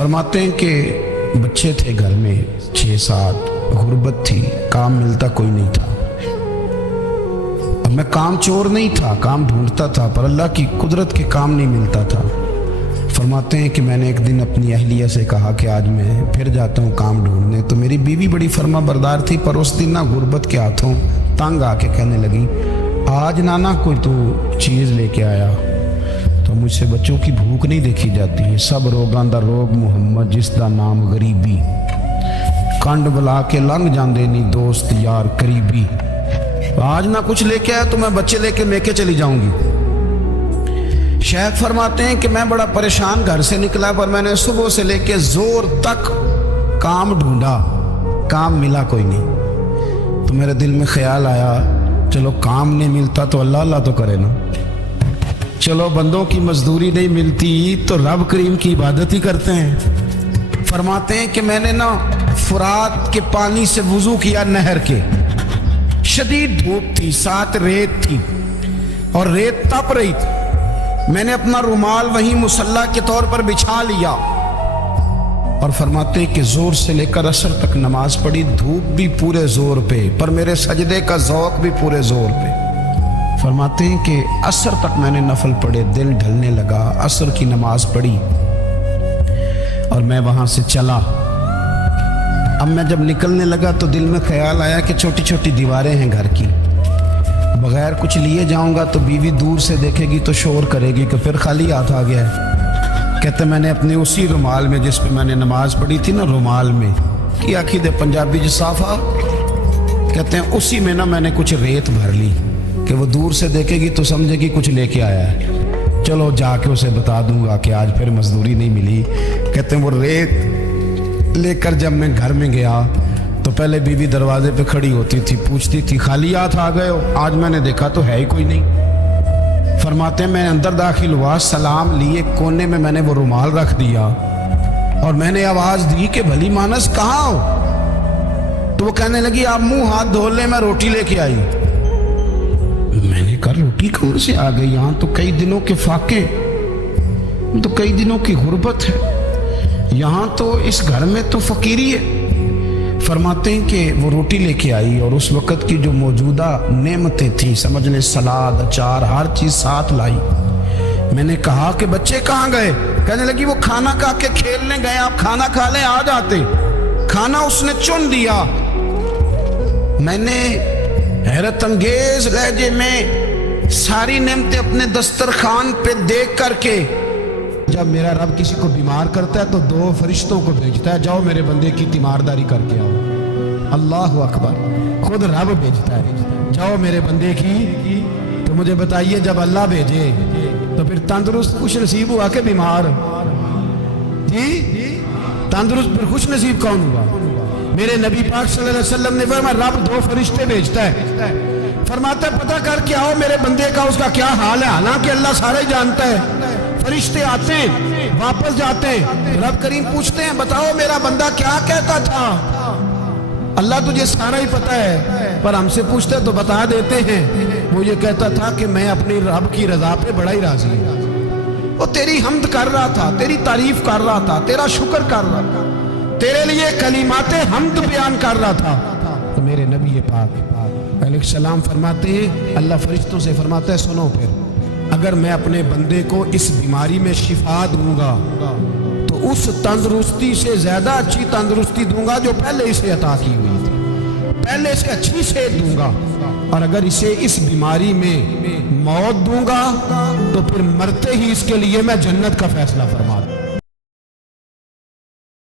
فرماتے ہیں کہ بچے تھے گھر میں 6-7، غربت تھی، کام ملتا کوئی نہیں تھا۔ اب میں کام چور نہیں تھا، کام ڈھونڈتا تھا، پر اللہ کی قدرت کے کام نہیں ملتا تھا۔ فرماتے ہیں کہ میں نے ایک دن اپنی اہلیہ سے کہا کہ آج میں پھر جاتا ہوں کام ڈھونڈنے، تو میری بیوی بڑی فرما بردار تھی، پر اس دن نہ غربت کے ہاتھوں تنگ آ کے کہنے لگی آج نانا کوئی تو چیز لے کے آیا، تو مجھ سے بچوں کی بھوک نہیں دیکھی جاتی ہے، سب روگاں دا روگ محمد جس دا نام غریبی، کنڈ بلا کے لنگ جاندے نہیں دوست یار قریبی، آج نہ کچھ لے کے آیا تو میں بچے لے کے چلی جاؤں گی۔ شیخ فرماتے ہیں کہ میں بڑا پریشان گھر سے نکلا، پر میں نے صبح سے لے کے زور تک کام ڈھونڈا، کام ملا کوئی نہیں، تو میرے دل میں خیال آیا چلو کام نہیں ملتا تو اللہ اللہ تو کرے نا، چلو بندوں کی مزدوری نہیں ملتی تو رب کریم کی عبادت ہی کرتے ہیں۔ فرماتے ہیں کہ میں نے نا فرات کے پانی سے وضو کیا، نہر کے، شدید دھوپ تھی، ساتھ ریت تھی اور ریت تپ رہی تھی، میں نے اپنا رومال وہیں مصلی کے طور پر بچھا لیا اور فرماتے ہیں کہ زور سے لے کر عصر تک نماز پڑھی، دھوپ بھی پورے زور پہ، پر میرے سجدے کا ذوق بھی پورے زور پہ۔ فرماتے ہیں کہ عصر تک میں نے نفل پڑھے، دل ڈھلنے لگا، عصر کی نماز پڑھی اور میں وہاں سے چلا۔ اب میں جب نکلنے لگا تو دل میں خیال آیا کہ چھوٹی چھوٹی دیواریں ہیں گھر کی، بغیر کچھ لیے جاؤں گا تو بیوی دور سے دیکھے گی تو شور کرے گی کہ پھر خالی ہاتھ آ گیا ہے۔ کہتے میں نے اپنے اسی رومال میں جس پہ میں نے نماز پڑھی تھی نا، رومال میں کی آخی دے پنجابی جسافہ کہتے ہیں، اسی میں نا میں نے کچھ ریت بھر لی کہ وہ دور سے دیکھے گی تو سمجھے گی کچھ لے کے آیا ہے، چلو جا کے اسے بتا دوں گا کہ آج پھر مزدوری نہیں ملی۔ کہتے ہیں وہ ریت لے کر جب میں گھر میں گیا تو پہلے بیوی دروازے پہ کھڑی ہوتی تھی، پوچھتی تھی خالی ہاتھ آ گئے ہو؟ آج میں نے دیکھا تو ہے ہی کوئی نہیں۔ فرماتے ہیں میں اندر داخل ہوا، سلام لیے، کونے میں میں نے وہ رومال رکھ دیا اور میں نے آواز دی کہ بھلی مانس کہاں ہو؟ تو وہ کہنے لگی آپ منہ ہاتھ دھو لیں، میں روٹی لے کے آئی۔ میں نے کہا روٹی کہاں سے آ گئی؟ یہاں تو کئی دنوں کے فاقے، تو کئی دنوں کی غربت ہے، یہاں تو اس گھر میں تو فقیری ہے۔ فرماتے ہیں کہ وہ روٹی لے کے آئی اور اس وقت کی جو موجودہ نعمتیں تھیں، سمجھ لیں سلاد، اچار، ہر چیز ساتھ لائی۔ میں نے کہا کہ بچے کہاں گئے؟ کہنے لگی وہ کھانا کھا کے کھیلنے گئے، آپ کھانا کھا لیں آ جاتے۔ کھانا اس نے چن دیا۔ میں نے حیرت انگیز لہجے میں ساری نعمتیں اپنے دسترخوان پہ دیکھ کر کے، جب میرا رب کسی کو بیمار کرتا ہے تو 2 فرشتوں کو بھیجتا ہے، جاؤ میرے بندے کی تیمارداری کر کے آؤ۔ اللہ اکبر، خود رب بھیجتا ہے، جاؤ میرے بندے کی۔ تو مجھے بتائیے جب اللہ بھیجے تو پھر تندرست خوش نصیب ہوا کہ بیمار؟ جی تندرست پھر خوش نصیب کون ہوا؟ میرے نبی پاک صلی اللہ علیہ وسلم نے فرمایا رب 2 فرشتے بھیجتا ہے، فرماتا ہے پتہ کر کے آؤ میرے بندے کا اس کا کیا حال ہے، حالانکہ اللہ سارا ہی جانتا ہے۔ فرشتے آتے ہیں، واپس جاتے ہیں، رب کریم پوچھتے ہیں بتاؤ میرا بندہ کیا کہتا تھا؟ اللہ تجھے سارا ہی پتہ ہے، پر ہم سے پوچھتے تو بتا دیتے ہیں، وہ یہ کہتا تھا کہ میں اپنی رب کی رضا پہ بڑا ہی راضی ہوں، وہ تیری حمد کر رہا تھا، تیری تعریف کر رہا تھا، تیرا شکر کر رہا تھا، تیرے لیے کلمات حمد بیان کر رہا تھا۔ تو میرے نبی پاک علیہ السلام فرماتے ہیں، اللہ فرشتوں سے فرماتا ہے سنو پھر، اگر میں اپنے بندے کو اس بیماری میں شفا دوں گا تو اس تندرستی سے زیادہ اچھی تندرستی دوں گا جو پہلے اسے عطا کی ہوئی تھی، پہلے اسے اچھی صحت دوں گا، اور اگر اسے اس بیماری میں موت دوں گا تو پھر مرتے ہی اس کے لیے میں جنت کا فیصلہ فرما دوں۔